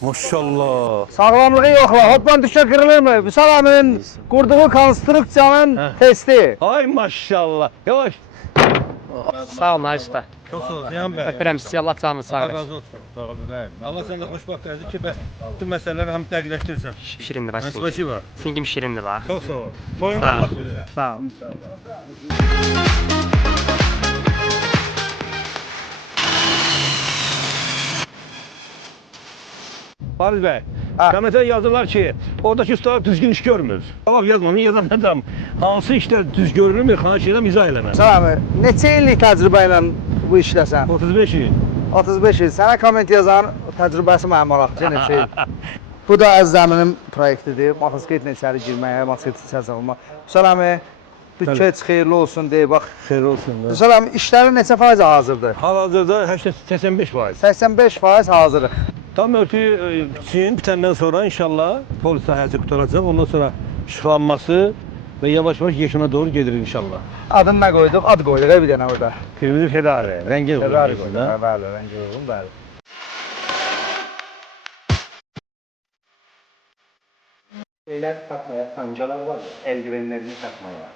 Maşallah. Sağlamlığı yoxla, hopdan düşə qırılırmı? Vüsal əminin qurduğu konstruksiyanın testi. Ay maşallah. Yavaş. Sağ ol Naista. Çok sağ ol Ziyan Bey. Öpürəm sizi, Allah canını sağ Allah eləsin. razı olsun. Sağ ol İbrahim. Allah senden xoşbaxt verdi ki, bütün meseleleri hem dəqiqləşdirsən. Şirindir bax. Spasiba. Singim şirindir bax. Çok sağ ol. Boyun Sağ ol. Allah. Sağ ol. Fariz Bey, Ha. Samet'e yazdılar ki, oradaki ustalar düzgün iş görmür. Cevap yazmanı yazan adam, hansı işler düz görülmür, xahiş edirəm izah eləmə. Vüsal əmi, neçə illik təcrübə ilə bu işləsən? 35 il. 35 il. Sənə komment yazan təcrübəsi mənim maraqlıca neçə il. Bu da Əziz əminin proyektidir. Motosikletlə içəri girməyə, motosiklet içəri salınma. Vüsal əmi, bütçəç xeyirli olsun deyə bax. Xeyir olsun. Vüsal əmi, işlərin neçə faiz hazırdır? Hal-hazırda 85%. 85% hazırıq. Tam örtü için bitenden sonra inşallah polis sahası kurtaracak. Ondan sonra şıklanması ve yavaş yavaş yeşuna doğru gelir inşallah. Adını nə qoyduq? Ad qoyduq bir dənə orada. Kırmızı Ferrari, rengi uygun. Ferrari qoyduq. Bəli, rəngi uyğun, bəli. Şeylər takmaya, sancalar var ya, eldivenlərini takmaya.